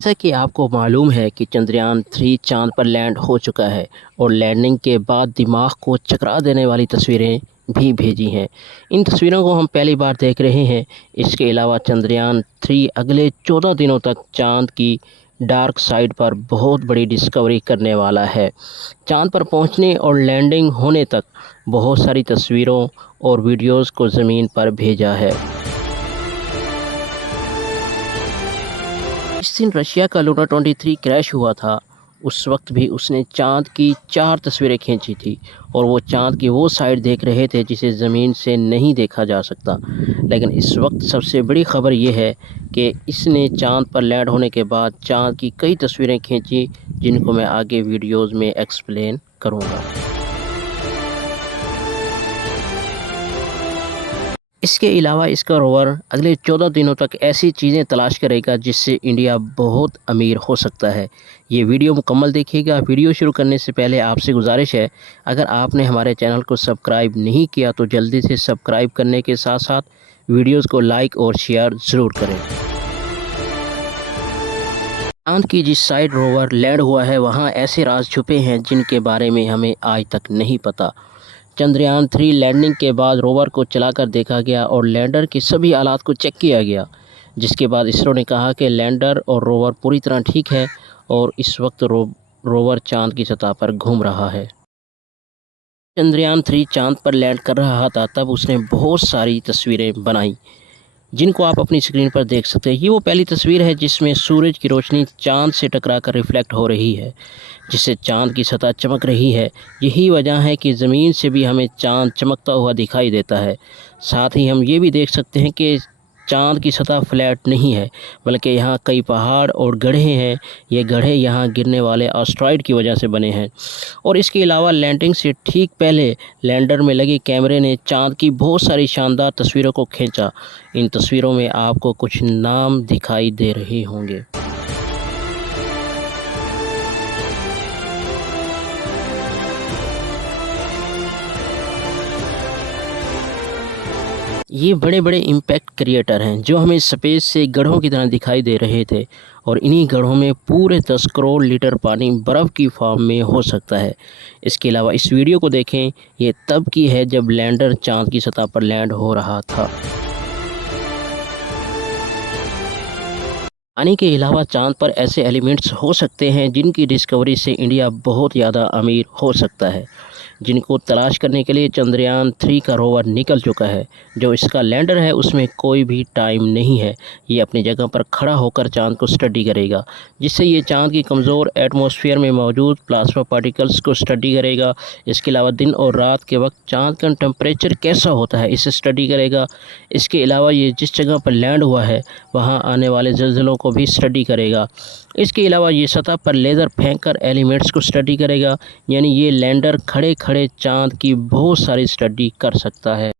जैसा कि आपको मालूम है कि चंद्रयान 3 चाँद पर लैंड हो चुका है और लैंडिंग के बाद दिमाग को चकरा देने वाली तस्वीरें भी भेजी हैं। इन तस्वीरों को हम पहली बार देख रहे हैं। इसके अलावा चंद्रयान 3 अगले 14 दिनों तक चाँद की डार्क साइड पर बहुत बड़ी डिस्कवरी करने वाला है। चाँद पर पहुंचने और लैंडिंग होने तक बहुत सारी तस्वीरों और वीडियोज़ को ज़मीन पर भेजा है। जिस दिन रशिया का लूना 23 क्रैश हुआ था, उस वक्त भी उसने चाँद की 4 तस्वीरें खींची थी और वो चाँद की वो साइड देख रहे थे जिसे ज़मीन से नहीं देखा जा सकता। लेकिन इस वक्त सबसे बड़ी ख़बर ये है कि इसने चाँद पर लैंड होने के बाद चाँद की कई तस्वीरें खींची, जिनको मैं आगे वीडियोज़ में एक्सप्लेन करूँगा। इसके अलावा इसका रोवर अगले 14 दिनों तक ऐसी चीज़ें तलाश करेगा जिससे इंडिया बहुत अमीर हो सकता है। ये वीडियो मुकम्मल देखिएगा। वीडियो शुरू करने से पहले आपसे गुजारिश है, अगर आपने हमारे चैनल को सब्सक्राइब नहीं किया तो जल्दी से सब्सक्राइब करने के साथ साथ वीडियोस को लाइक और शेयर ज़रूर करें। चाँद की जिस साइड रोवर लैंड हुआ है वहाँ ऐसे राज छुपे हैं जिनके बारे में हमें आज तक नहीं पता। चंद्रयान 3 लैंडिंग के बाद रोवर को चलाकर देखा गया और लैंडर के सभी आलात को चेक किया गया, जिसके बाद इसरो ने कहा कि लैंडर और रोवर पूरी तरह ठीक है और इस वक्त रोवर चांद की सतह पर घूम रहा है। चंद्रयान 3 चांद पर लैंड कर रहा था तब उसने बहुत सारी तस्वीरें बनाई, जिनको आप अपनी स्क्रीन पर देख सकते हैं। ये वो पहली तस्वीर है जिसमें सूरज की रोशनी चांद से टकराकर रिफ्लेक्ट हो रही है, जिससे चांद की सतह चमक रही है। यही वजह है कि ज़मीन से भी हमें चांद चमकता हुआ दिखाई देता है। साथ ही हम ये भी देख सकते हैं कि चांद की सतह फ्लैट नहीं है, बल्कि यहाँ कई पहाड़ और गड्ढे हैं। ये गड्ढे यहाँ गिरने वाले एस्टेरॉयड की वजह से बने हैं। और इसके अलावा लैंडिंग से ठीक पहले लैंडर में लगे कैमरे ने चांद की बहुत सारी शानदार तस्वीरों को खींचा। इन तस्वीरों में आपको कुछ नाम दिखाई दे रहे होंगे। ये बड़े बड़े इम्पैक्ट क्रिएटर हैं जो हमें स्पेस से गड्ढों की तरह दिखाई दे रहे थे, और इन्हीं गड्ढों में पूरे 10 करोड़ लीटर पानी बर्फ़ की फॉर्म में हो सकता है। इसके अलावा इस वीडियो को देखें, ये तब की है जब लैंडर चांद की सतह पर लैंड हो रहा था। पानी के अलावा चांद पर ऐसे एलिमेंट्स हो सकते हैं जिनकी डिस्कवरी से इंडिया बहुत ज़्यादा अमीर हो सकता है, जिनको तलाश करने के लिए चंद्रयान 3 का रोवर निकल चुका है। जो इसका लैंडर है उसमें कोई भी टाइम नहीं है, ये अपनी जगह पर खड़ा होकर चांद को स्टडी करेगा, जिससे ये चांद की कमज़ोर एटमॉस्फेयर में मौजूद प्लाज्मा पार्टिकल्स को स्टडी करेगा। इसके अलावा दिन और रात के वक्त चांद का टेम्परेचर कैसा होता है इसे स्टडी करेगा। इसके अलावा ये जिस जगह पर लैंड हुआ है वहाँ आने वाले ज़लज़लों को भी स्टडी करेगा। इसके अलावा ये सतह पर लेज़र फेंककर एलिमेंट्स को स्टडी करेगा, यानी ये लैंडर खड़े खड़े चांद की बहुत सारी स्टडी कर सकता है।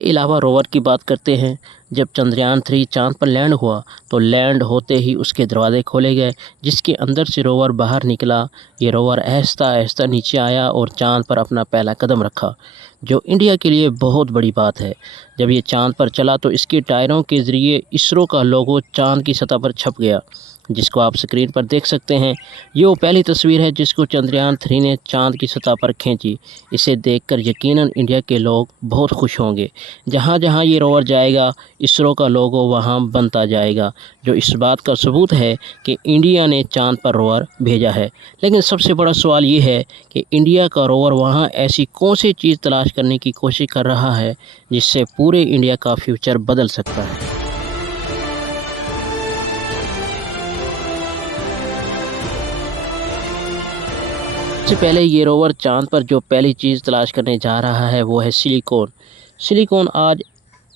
अलावा रोवर की बात करते हैं। जब चंद्रयान 3 चांद पर लैंड हुआ तो लैंड होते ही उसके दरवाजे खोले गए, जिसके अंदर से रोवर बाहर निकला। ये रोवर आहिस्ता आहिस्ता नीचे आया और चांद पर अपना पहला कदम रखा, जो इंडिया के लिए बहुत बड़ी बात है। जब ये चांद पर चला तो इसके टायरों के ज़रिए इसरो का लोगो चांद की सतह पर छप गया, जिसको आप स्क्रीन पर देख सकते हैं। ये वो पहली तस्वीर है जिसको चंद्रयान 3 ने चांद की सतह पर खींची। इसे देखकर यकीनन इंडिया के लोग बहुत खुश होंगे। जहाँ जहाँ ये रोवर जाएगा इसरो का लोगो वहाँ बनता जाएगा, जो इस बात का सबूत है कि इंडिया ने चांद पर रोवर भेजा है। लेकिन सबसे बड़ा सवाल ये है कि इंडिया का रोवर वहाँ ऐसी कौन सी चीज़ तलाश करने की कोशिश कर रहा है जिससे पूरे इंडिया का फ्यूचर बदल सकता है। सबसे पहले ये रोवर चांद पर जो पहली चीज़ तलाश करने जा रहा है वो है सिलिकॉन। सिलिकॉन आज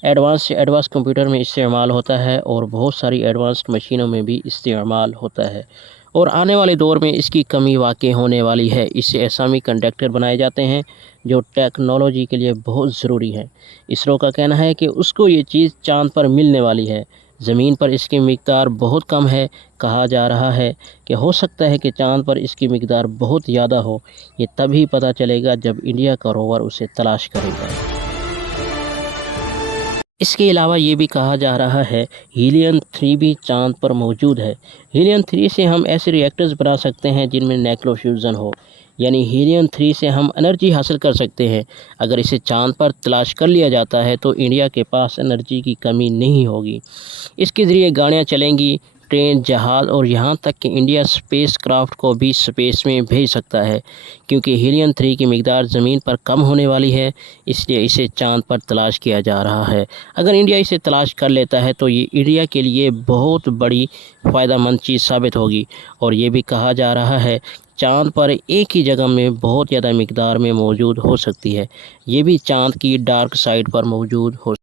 एडवांस से एडवांस कंप्यूटर में इस्तेमाल होता है और बहुत सारी एडवांस्ड मशीनों में भी इस्तेमाल होता है, और आने वाले दौर में इसकी कमी वाक़ई होने वाली है। इससे सेमी कंडक्टर बनाए जाते हैं जो टेक्नोलॉजी के लिए बहुत ज़रूरी है। इसरो का कहना है कि उसको ये चीज़ चांद पर मिलने वाली है। ज़मीन पर इसकी मिक़दार बहुत कम है। कहा जा रहा है कि हो सकता है कि चांद पर इसकी मिक़दार बहुत ज़्यादा हो। ये तभी पता चलेगा जब इंडिया का रोवर उसे तलाश करेगा। इसके अलावा ये भी कहा जा रहा है हीलियम 3 भी चाँद पर मौजूद है। हीलियम 3 से हम ऐसे रिएक्टर्स बना सकते हैं जिनमें न्यूक्लियोफ्यूज़न हो, यानी हीलियम 3 से हम एनर्जी हासिल कर सकते हैं। अगर इसे चाँद पर तलाश कर लिया जाता है तो इंडिया के पास एनर्जी की कमी नहीं होगी। इसके ज़रिए गाड़ियाँ चलेंगी, ट्रेन, जहाज़ और यहाँ तक कि इंडिया स्पेस क्राफ्ट को भी स्पेस में भेज सकता है। क्योंकि हीलियम 3 की मिक़दार ज़मीन पर कम होने वाली है, इसलिए इसे चाँद पर तलाश किया जा रहा है। अगर इंडिया इसे तलाश कर लेता है तो ये इंडिया के लिए बहुत बड़ी फ़ायदेमंद चीज़ साबित होगी। और ये भी कहा जा रहा है चाँद पर एक ही जगह में बहुत ज़्यादा मिक़दार में मौजूद हो सकती है। ये भी चाँद की डार्क साइड पर मौजूद हो।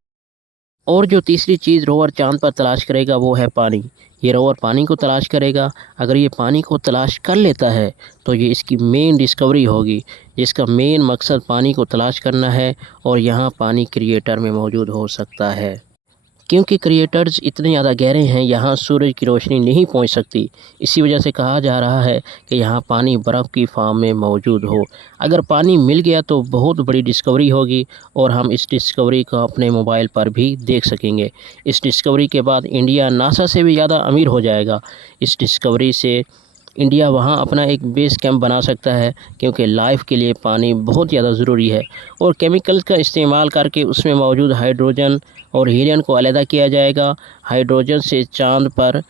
और जो तीसरी चीज़ रोवर चाँद पर तलाश करेगा वो है पानी। ये रोवर पानी को तलाश करेगा। अगर ये पानी को तलाश कर लेता है तो ये इसकी मेन डिस्कवरी होगी, जिसका मेन मकसद पानी को तलाश करना है और यहाँ पानी क्रिएटर में मौजूद हो सकता है। क्योंकि क्रिएटर्स इतने ज़्यादा गहरे हैं, यहाँ सूरज की रोशनी नहीं पहुँच सकती। इसी वजह से कहा जा रहा है कि यहाँ पानी बर्फ़ की फॉर्म में मौजूद हो। अगर पानी मिल गया तो बहुत बड़ी डिस्कवरी होगी और हम इस डिस्कवरी को अपने मोबाइल पर भी देख सकेंगे। इस डिस्कवरी के बाद इंडिया नासा से भी ज़्यादा अमीर हो जाएगा। इस डिस्कवरी से इंडिया वहाँ अपना एक बेस कैंप बना सकता है, क्योंकि लाइफ के लिए पानी बहुत ज़्यादा ज़रूरी है। और केमिकल्स का इस्तेमाल करके उसमें मौजूद हाइड्रोजन और हीलियम को अलहदा किया जाएगा। हाइड्रोजन से चाँद पर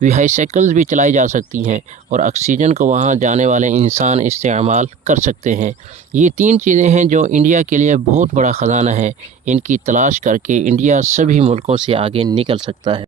व्हीकल्स भी चलाई जा सकती हैं और ऑक्सीजन को वहाँ जाने वाले इंसान इस्तेमाल कर सकते हैं। ये 3 चीज़ें हैं जो इंडिया के लिए बहुत बड़ा ख़जाना है। इनकी तलाश करके इंडिया सभी मुल्कों से आगे निकल सकता है।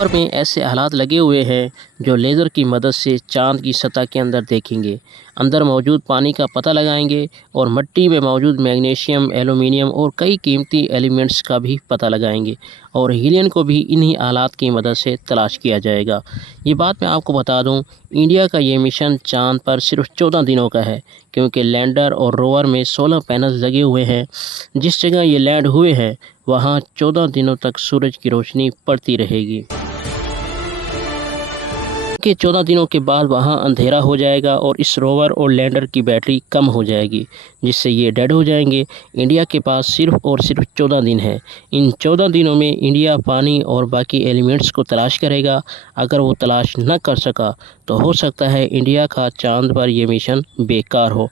और में ऐसे हालात लगे हुए हैं जो लेज़र की मदद से चाँद की सतह के अंदर देखेंगे, अंदर मौजूद पानी का पता लगाएंगे और मिट्टी में मौजूद मैग्नीशियम, एल्युमिनियम और कई कीमती एलिमेंट्स का भी पता लगाएंगे। और हीलियम को भी इन्हीं आलात की मदद से तलाश किया जाएगा। ये बात मैं आपको बता दूं, इंडिया का ये मिशन चाँद पर सिर्फ 14 दिनों का है, क्योंकि लैंडर और रोवर में 16 पैनल्स लगे हुए हैं। जिस जगह ये लैंड हुए हैं वहाँ 14 दिनों तक सूरज की रोशनी पड़ती रहेगी। के 14 दिनों के बाद वहाँ अंधेरा हो जाएगा और इस रोवर और लैंडर की बैटरी कम हो जाएगी, जिससे ये डेड हो जाएंगे। इंडिया के पास सिर्फ और सिर्फ 14 दिन है। इन 14 दिनों में इंडिया पानी और बाकी एलिमेंट्स को तलाश करेगा। अगर वो तलाश न कर सका तो हो सकता है इंडिया का चाँद पर यह मिशन बेकार हो।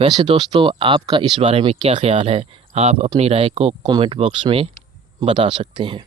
वैसे दोस्तों, आपका इस बारे में क्या ख्याल है? आप अपनी राय को कमेंट बॉक्स में बता सकते हैं।